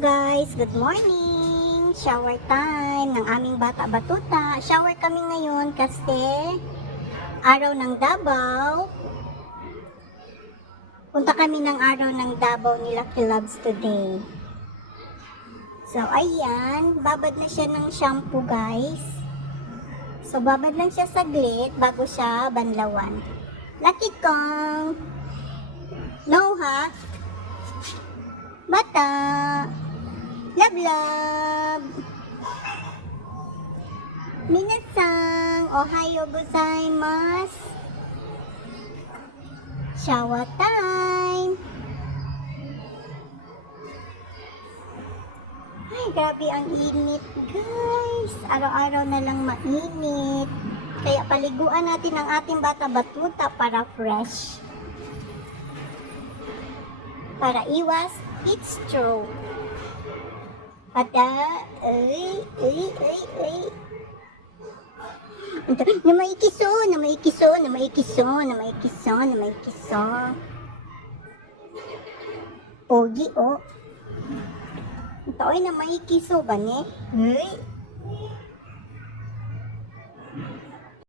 Guys, good morning! Shower time ng aming bata batuta. Shower kami ngayon kasi araw ng Davao. Punta kami ng araw ng Davao ni Lucky Loves today. So, ayan. Babad na siya ng shampoo, guys. So, babad lang siya saglit bago siya banlawan. Lucky Kong! No, ha? Bata! Love, love! Minasang! Ohayo gozaimasu! Shower time! Ay, grabe ang init, guys! Araw-araw na lang mainit. Kaya paliguan natin ang ating bata batuta para fresh. Para iwas heat stroke. Pada, ay. Na maikiso. Pogi, oh. Ito ay na maikiso ba, ne? Ay.